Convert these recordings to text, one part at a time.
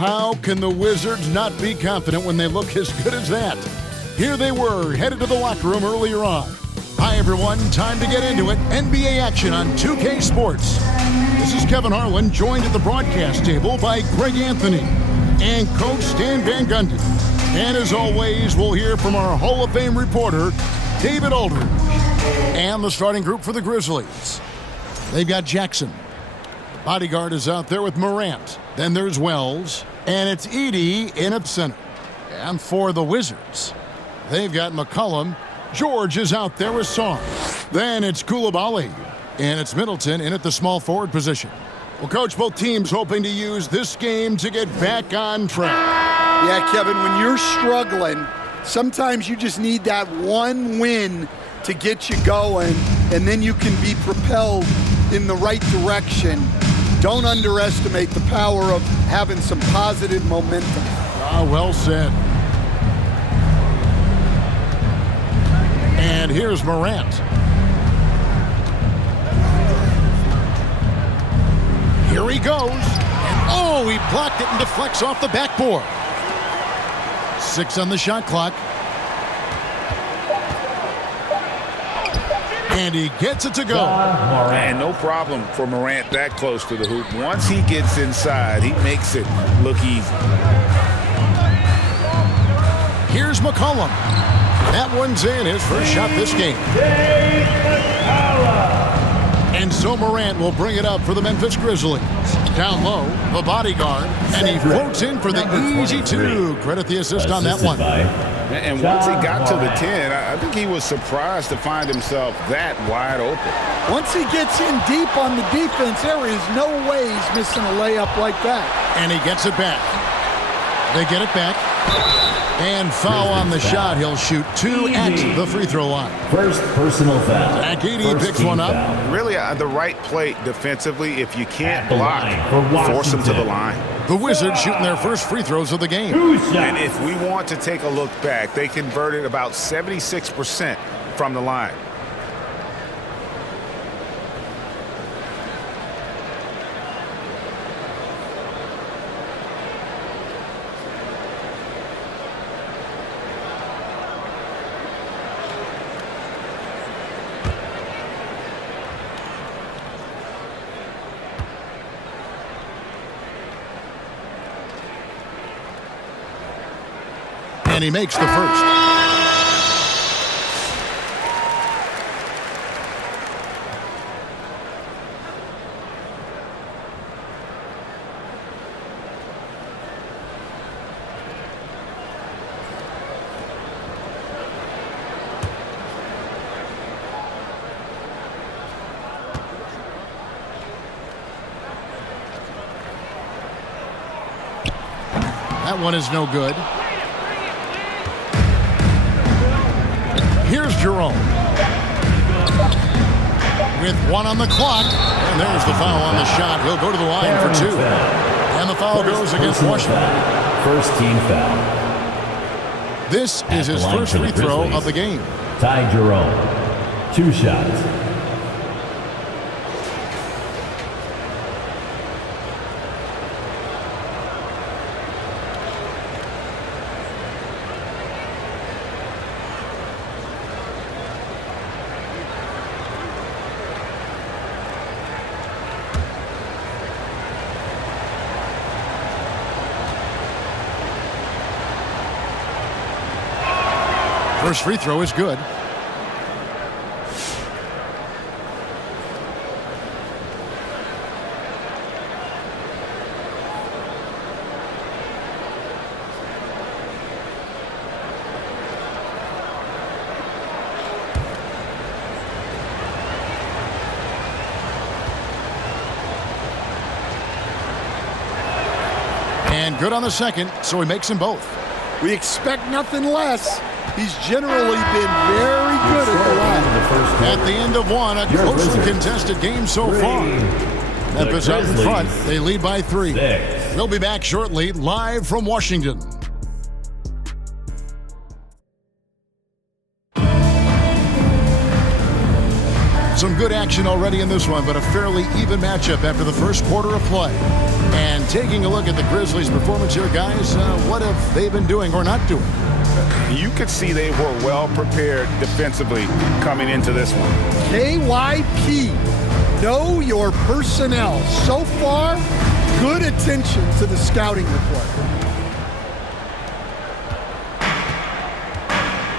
How can the Wizards not be confident when they look as good as that? Here they were, headed to the locker room earlier on. Hi, everyone. Time to get into it. NBA action on 2K Sports. This is Kevin Harlan, joined at the broadcast table by Greg Anthony and Coach Stan Van Gundy. And as always, we'll hear from our Hall of Fame reporter, David Aldridge. And the starting group for the Grizzlies. They've got Jackson. Bodyguard is out there with Morant. Then there's Wells. And it's Edey in at center. And for the Wizards, they've got McCollum. George is out there with Song. Then it's Coulibaly. And it's Middleton in at the small forward position. Well, Coach, both teams hoping to use this game to get back on track. Yeah, Kevin, when you're struggling, sometimes you just need that one win to get you going, and then you can be propelled in the right direction. Don't underestimate the power of having some positive momentum. Well said. And here's Morant. Here he goes. And he blocked it and deflects off the backboard. 6 on the shot clock. And he gets it to go. And no problem for Morant that close to the hoop. Once he gets inside, he makes it look easy. Here's McCollum. That one's in, his first shot this game. And so Morant will bring it up for the Memphis Grizzlies. Down low, the bodyguard, and he floats in for the easy two. Credit the assist on that one. And once he got to the 10, I think he was surprised to find himself that wide open. Once he gets in deep on the defense, there is no way he's missing a layup like that. And he gets it back. They get it back. And foul on the shot. He'll shoot 2 at the free throw line. First personal foul. Edey picks one up. Really the right play defensively. If you can't block, force him to the line. The Wizards shooting their first free throws of the game. And if we want to take a look back, they converted about 76% from the line. And he makes the first. That one is no good. Here's Jerome. With 1 on the clock. And there's the foul on the shot. He'll go to the line for 2. And the foul goes against Washington. First team foul. This is his first free throw of the game. Ty Jerome. 2 shots. First free throw is good. And good on the second, so he makes them both. We expect nothing less. He's generally been very good at the line. At the end of one, a closely contested game so far. Memphis out in front. They lead by 3. They'll be back shortly, live from Washington. Some good action already in this one, but a fairly even matchup after the first quarter of play. And taking a look at the Grizzlies' performance here, guys, what have they been doing or not doing? You could see they were well prepared defensively coming into this one. KYP, know your personnel. So far, good attention to the scouting report.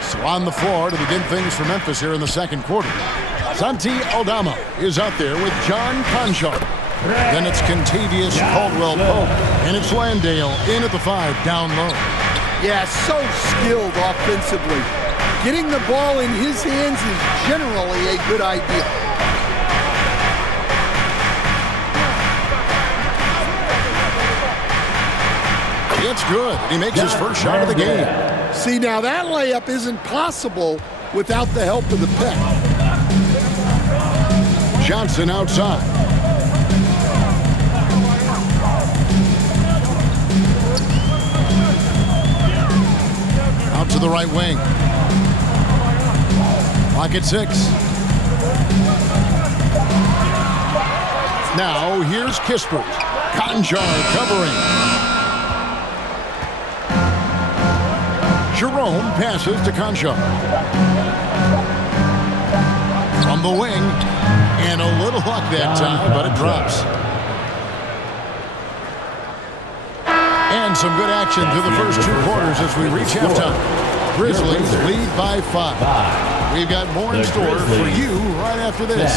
So on the floor to begin things for Memphis here in the second quarter. Santi Aldama is out there with John Conchar. Then it's Contavious Caldwell-Pope. And it's Landale in at the 5, down low. Yeah, so skilled offensively. Getting the ball in his hands is generally a good idea. It's good. He makes his first shot of the game. See, now that layup isn't possible without the help of the pick. Johnson outside. Out to the right wing. Clock at 6. Now here's Kispert. Conchar covering. Jerome passes to Conchar. From the wing. And a little luck that time, but it drops. And some good action through the first 2 quarters as we reach halftime. Grizzlies lead by 5. We've got more in store for you right after this.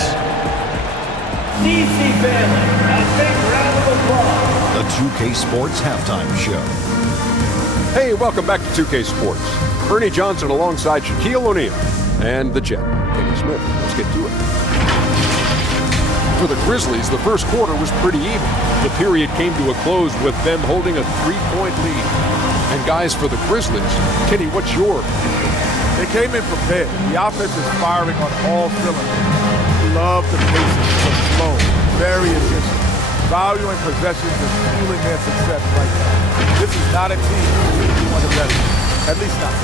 DC family, a big round of applause. The 2K Sports Halftime Show. Hey, welcome back to 2K Sports. Ernie Johnson alongside Shaquille O'Neal and the Jet, Kenny Smith. Let's get to it. For the Grizzlies, the first quarter was pretty even. The period came to a close with them holding a 3-point lead. And guys, for the Grizzlies, Kenny, what's your opinion? They came in prepared. The offense is firing on all cylinders. Love the pace, the flow, very efficient. Valuing possessions and fueling their success right now. This is not a team who want to bet, at least not.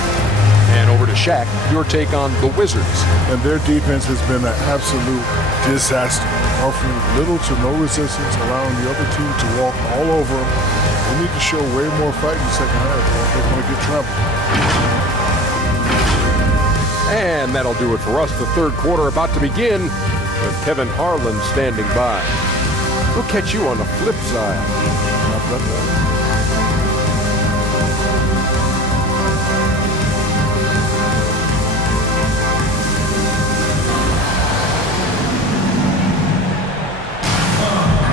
And over to Shaq, your take on the Wizards. And their defense has been an absolute disaster, offering little to no resistance, allowing the other team to walk all over them. They need to show way more fight in the second half, or they're going to get trampled. And that'll do it for us. The third quarter about to begin with Kevin Harlan standing by. We'll catch you on the flip side. Not that.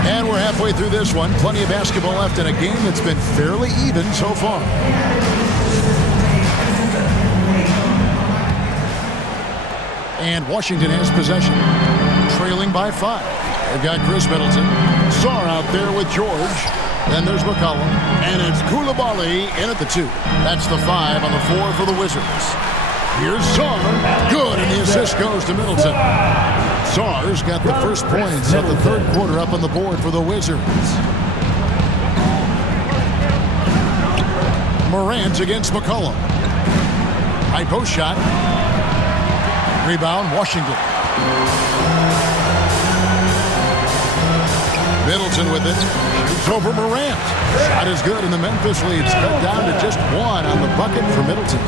And we're halfway through this one. Plenty of basketball left in a game that's been fairly even so far. And Washington has possession, trailing by 5. They've got Chris Middleton. Sarr out there with George. Then there's McCollum. And it's Koulibaly in at the 2. That's the 5 on the 4 for the Wizards. Here's Sarr. Good, and the assist goes to Middleton. Sarr's got the first points of the third quarter up on the board for the Wizards. Morant against McCollum. High post shot. Rebound, Washington. Middleton with it. Shoots over Morant. Shot is good, and the Memphis lead's cut down to just 1 on the bucket for Middleton.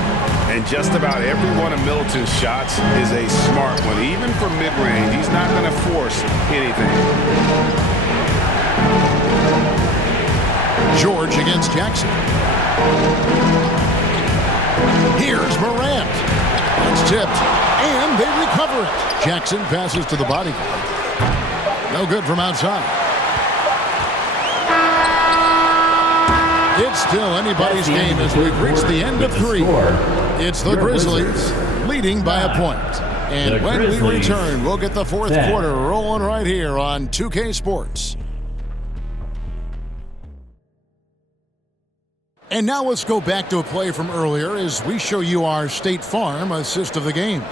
And just about every one of Middleton's shots is a smart one. Even from mid-range, he's not going to force anything. George against Jackson. Here's Morant. It's tipped, and they recover it. Jackson passes to the body. No good from outside. It's still anybody's game as we've reached the end of 3. It's the Grizzlies leading by a point. And when we return, we'll get the fourth quarter rolling right here on 2K Sports. And now let's go back to a play from earlier as we show you our State Farm assist of the game.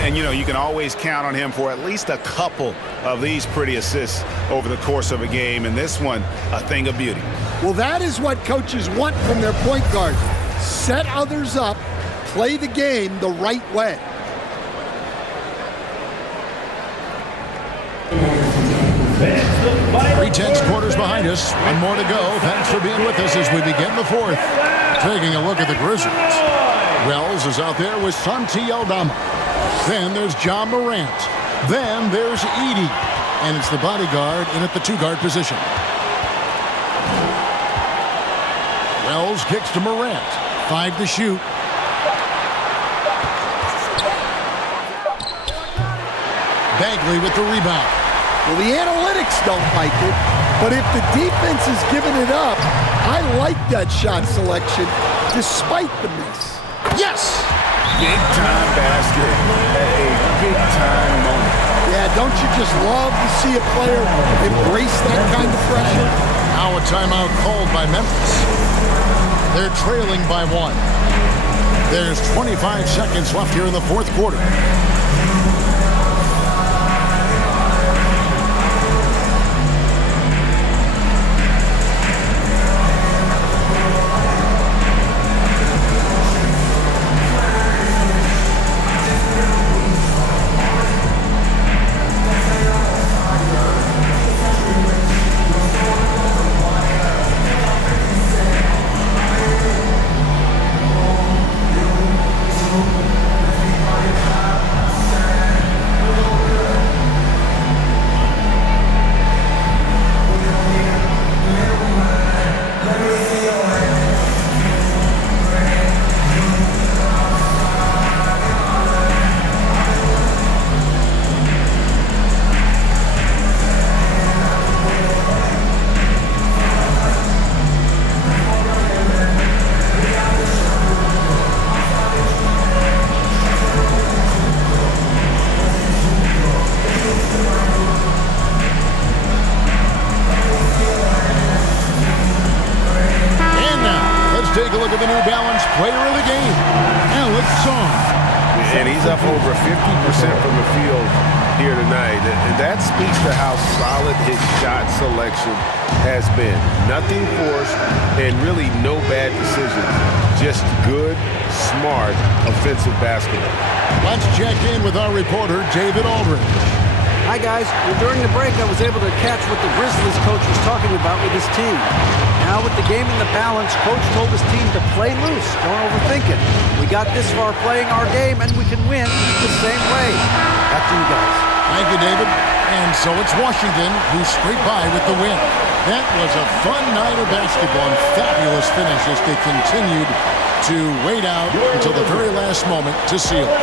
And, you know, you can always count on him for at least a couple of these pretty assists over the course of a game. And this one, a thing of beauty. Well, that is what coaches want from their point guard. Set others up, play the game the right way. Three tenths quarters behind us. One more to go. Thanks for being with us as we begin the fourth. Taking a look at the Grizzlies. Wells is out there with Santi Aldama. Then there's Ja Morant. Then there's Edie. And it's the bodyguard in at the two-guard position. Wells kicks to Morant. 5 to shoot. Bagley with the rebound. Well, the analytics don't like it, but if the defense is giving it up, I like that shot selection despite the miss. Yes! Big-time basket at a big-time moment. Yeah, don't you just love to see a player embrace that kind of pressure? Now a timeout called by Memphis. They're trailing by 1. There's 25 seconds left here in the fourth quarter. Take a look at the New Balance player of the game, Alex Song. And he's up over 50% from the field here tonight. And that speaks to how solid his shot selection has been. Nothing forced and really no bad decisions. Just good, smart, offensive basketball. Let's check in with our reporter, David Aldridge. Hi, guys. Well, during the break, I was able to catch what the Grizzlies coach was talking about with his team. Now, with the game in the balance, coach told his team to play loose. Don't overthink it. We got this far playing our game, and we can win the same way. Back to you guys. Thank you, David. And so it's Washington who scraped by with the win. That was a fun night of basketball and fabulous finish as they continued to wait out until the very last moment to seal it.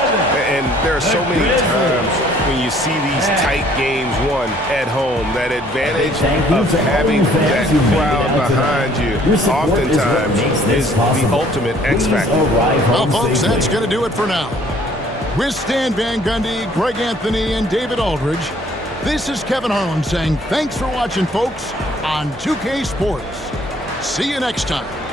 And there are so many times when you see these tight games won at home, that advantage of having that crowd behind you oftentimes is the ultimate X factor. Well, folks, that's going to do it for now. With Stan Van Gundy, Greg Anthony, and David Aldridge, this is Kevin Harlan saying thanks for watching, folks, on 2K Sports. See you next time.